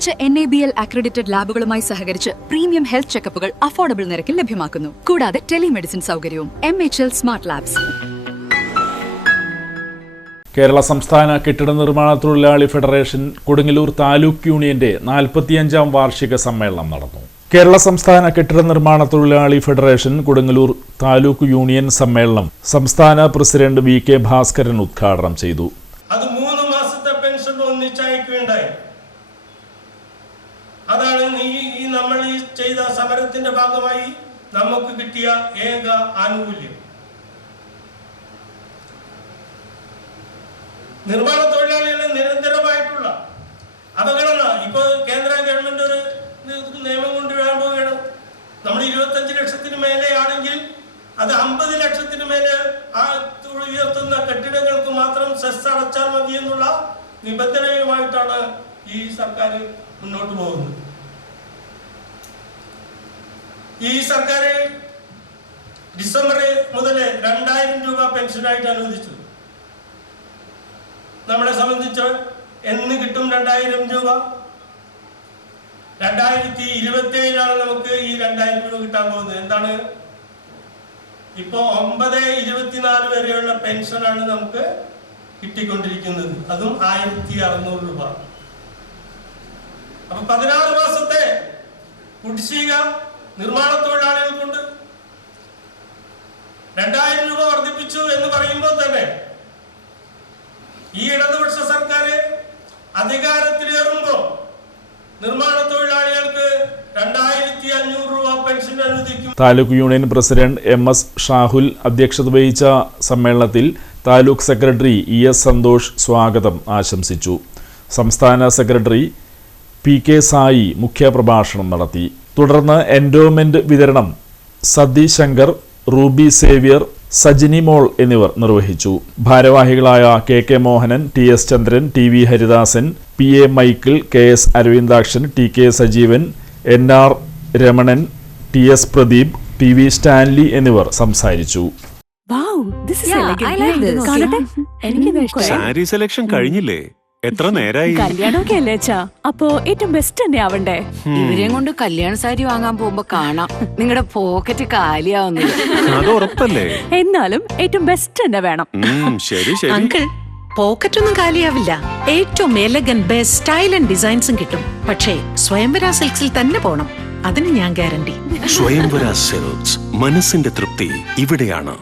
മികച്ച NABL accredited ലാബുകളുമായി സഹകരിച്ച് premium health ചെക്കപ്പുകൾ affordable നിരക്കിൽ ലഭ്യമാക്കുന്നു. കൂടാതെ ടെലിമെഡിസിൻ സൗകര്യവും. MHL smart labs. കേരള സംസ്ഥാന കെട്ടിട നിർമ്മാണ തൊഴിലാളി ഫെഡറേഷൻ കൊടുങ്ങല്ലൂർ താലൂക്ക് യൂണിയന്റെ 45ാം വാർഷിക സമ്മേളനം നടന്നു. കേരള സംസ്ഥാന കെട്ടിട നിർമ്മാണ തൊഴിലാളി ഫെഡറേഷൻ കൊടുങ്ങല്ലൂർ താലൂക്ക് യൂണിയൻ സമ്മേളനം സംസ്ഥാന പ്രസിഡന്റ് VK ഭാസ്കരൻ ഉദ്ഘാടനം ചെയ്തു. അത് 3 മാസത്തെ പെൻഷൻ ഒന്നിച്ചയക്കുകയുണ്ടായി. അതാണ് നമ്മൾ ഈ ചെയ്ത സമരത്തിന്റെ ഭാഗമായി നമുക്ക് കിട്ടിയ ഏക ആനുകൂല്യം. നിർമ്മാണ തൊഴിലാളികളെ നിരന്തരമായിട്ടുള്ള അപകടന ഇപ്പോൾ കേന്ദ്ര ഗവൺമെന്റ് ഒരു നിയമം കൊണ്ടുവരാൻ പോവുകയാണ്. നമ്മൾ 25 ലക്ഷത്തിന് മേലെയാണെങ്കിൽ അത് 50 ലക്ഷത്തിന് മേലെ ഉയർത്തുന്ന കെട്ടിടങ്ങൾക്ക് മാത്രം സെസ് അടച്ചാൽ മതി എന്നുള്ള നിബന്ധനയുമായിട്ടാണ് ഈ സർക്കാർ മുന്നോട്ട് പോകുന്നത്. ഈ സർക്കാർ ഡിസംബർ മുതൽ 2000 രൂപ പെൻഷനായിട്ട് അനുവദിച്ചു. നമ്മളെ സംബന്ധിച്ച് എന്ന് കിട്ടും 2000 രൂപ? 2027 നമുക്ക് ഈ 2000 രൂപ കിട്ടാൻ പോകുന്നത്. എന്താണ് ഇപ്പോ 9-24 വരെയുള്ള പെൻഷനാണ് നമുക്ക് കിട്ടിക്കൊണ്ടിരിക്കുന്നത്. അതും 1600 രൂപ. അപ്പൊ 16 മാസത്തെ കുടിശ്ശിക നിർമ്മാണ തൊഴിലാളികൾക്കുണ്ട്. 2000 രൂപ വർദ്ധിപ്പിച്ചു എന്ന് പറയുമ്പോൾ തന്നെ ഈ ഇടതുപക്ഷ സർക്കാർ അധികാരത്തിലേറുമ്പോ നിർമ്മാണ തൊഴിലാളികൾക്ക് 2500 രൂപ പെൻഷൻ അനുവദിക്കും. Taluk union president MS Shahul അധ്യക്ഷത വഹിച്ച സമ്മേളനത്തിൽ താലൂക്ക് സെക്രട്ടറി ES സന്തോഷ് സ്വാഗതം ആശംസിച്ചു. സംസ്ഥാന സെക്രട്ടറി PK സായി മുഖ്യപ്രഭാഷണം നടത്തി. തുടർന്ന് എൻഡോമെന്റ് വിതരണം സതി ശങ്കർ, റൂബി സേവ്യർ, സജിനി മോൾ എന്നിവർ നിർവഹിച്ചു. ഭാരവാഹികളായ KK മോഹനൻ, TS ചന്ദ്രൻ, TV Haridasan, PA Michael, KS Aravindakshan, TK Sajeevan, NR Ramanan, TS Pradeep, TV Stanley എന്നിവർ സംസാരിച്ചു. സാരി സെലക്ഷൻ കഴിഞ്ഞില്ലേ? എത്ര നേരായി? കല്യാണമൊക്കെ അല്ലേ അച്ഛാ? അപ്പോ ഏറ്റവും ബെസ്റ്റ് തന്നെ ആവണ്ടേ? ഇവരെയും കൊണ്ട് കല്യാണ സാരി വാങ്ങാൻ പോകുമ്പോ കാണാം നിങ്ങളുടെ പോക്കറ്റ് കാലിയാവുന്നത്. അത് ഉറപ്പല്ലേ? എന്നാലും ഏറ്റവും ബെസ്റ്റ് തന്നെ വേണം. ശരി ശരി അങ്കിൾ, പോക്കറ്റ് ഒന്നും കാലിയാവില്ല. ഏറ്റവും എലഗന്റ് ബെസ്റ്റ് സ്റ്റൈൽ ആൻഡ് ഡിസൈൻസും കിട്ടും. പക്ഷേ സ്വയംവര സിൽക്സിൽ തന്നെ പോണം. അതിന് ഞാൻ ഗ്യാരണ്ടി. സ്വയംവര സിൽക്സ്, മനസ്സിന്റെ തൃപ്തി ഇവിടെയാണ്.